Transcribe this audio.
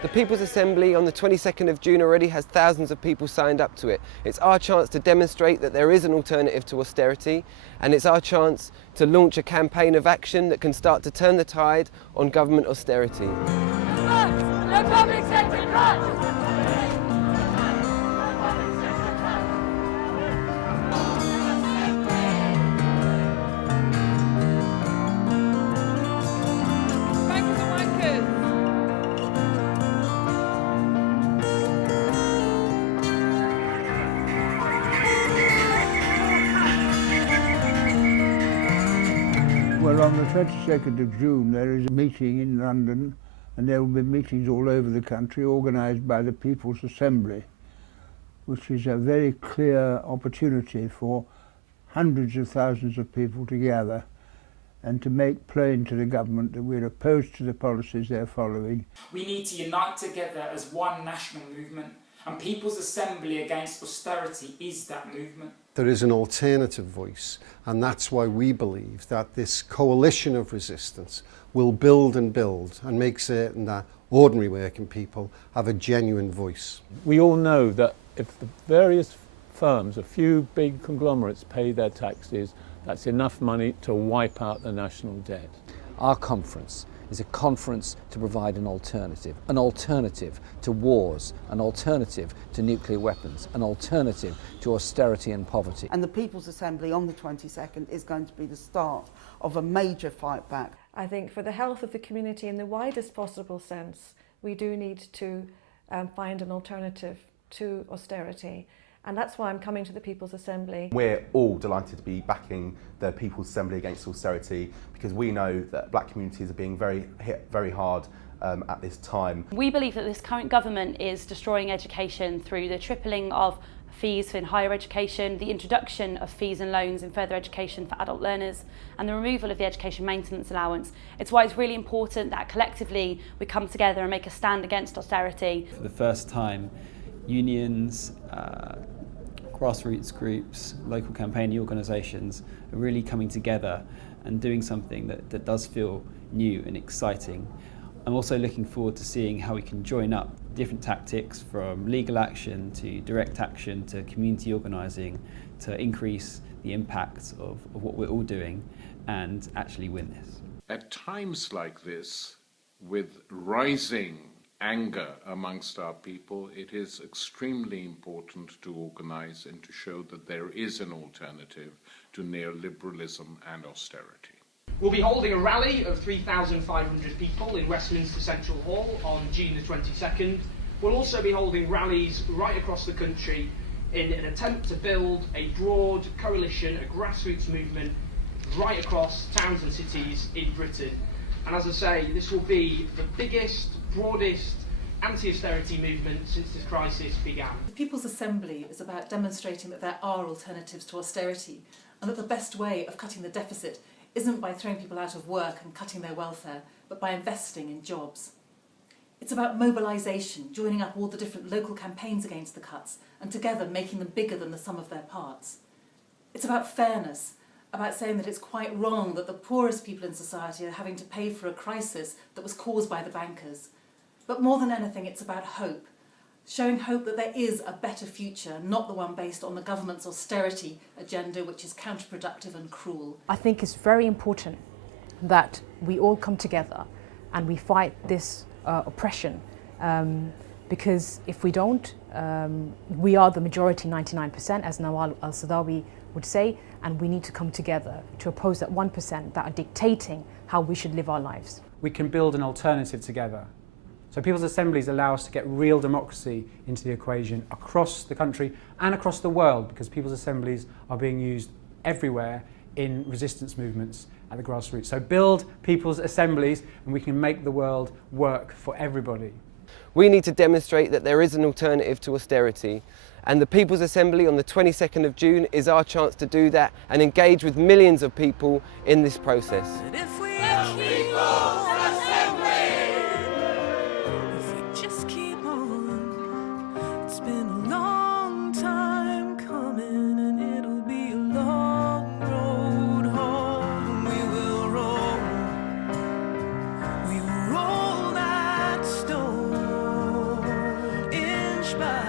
The People's Assembly on the 22nd of June already has thousands of people signed up to it. It's our chance to demonstrate that there is an alternative to austerity, and it's our chance to launch a campaign of action that can start to turn the tide on government austerity. The public sector cuts! Well, on the 22nd of June there is a meeting in London, and there will be meetings all over the country organised by the People's Assembly, which is a very clear opportunity for hundreds of thousands of people to gather and to make plain to the government that we're opposed to the policies they're following. We need to unite together as one national movement, and People's Assembly Against Austerity is that movement. There is an alternative voice, and that's why we believe that this coalition of resistance will build and make certain that ordinary working people have a genuine voice. We all know that if the various firms, a few big conglomerates, pay their taxes, that's enough money to wipe out the national debt. Our conference is a conference to provide an alternative to wars, an alternative to nuclear weapons, an alternative to austerity and poverty. And the People's Assembly on the 22nd is going to be the start of a major fight back. I think for the health of the community in the widest possible sense, we do need to find an alternative to austerity. And that's why I'm coming to the People's Assembly. We're all delighted to be backing the People's Assembly Against Austerity, because we know that black communities are being hit very hard at this time. We believe that this current government is destroying education through the tripling of fees in higher education, the introduction of fees and loans in further education for adult learners, and the removal of the education maintenance allowance. It's why it's really important that collectively we come together and make a stand against austerity. For the first time, unions, grassroots groups, local campaigning organisations are really coming together and doing something that does feel new and exciting. I'm also looking forward to seeing how we can join up different tactics, from legal action to direct action to community organising, to increase the impact of what we're all doing and actually win this. At times like this, with rising anger amongst our people, it is extremely important to organise and to show that there is an alternative to neoliberalism and austerity. We'll be holding a rally of 3,500 people in Westminster Central Hall on June the 22nd. We'll also be holding rallies right across the country in an attempt to build a broad coalition, a grassroots movement right across towns and cities in Britain. And as I say, this will be the biggest, broadest anti-austerity movement since this crisis began. The People's Assembly is about demonstrating that there are alternatives to austerity, and that the best way of cutting the deficit isn't by throwing people out of work and cutting their welfare, but by investing in jobs. It's about mobilisation, joining up all the different local campaigns against the cuts, and together making them bigger than the sum of their parts. It's about fairness, about saying that it's quite wrong that the poorest people in society are having to pay for a crisis that was caused by the bankers. But more than anything, it's about hope, showing hope that there is a better future, not the one based on the government's austerity agenda, which is counterproductive and cruel. I think it's very important that we all come together and we fight this oppression, because if we don't, we are the majority, 99%, as Nawal al-Saadawi would say, and we need to come together to oppose that 1% that are dictating how we should live our lives. We can build an alternative together. So People's Assemblies allow us to get real democracy into the equation across the country and across the world, because People's Assemblies are being used everywhere in resistance movements at the grassroots. So build People's Assemblies and we can make the world work for everybody. We need to demonstrate that there is an alternative to austerity, and the People's Assembly on the 22nd of June is our chance to do that and engage with millions of people in this process. back.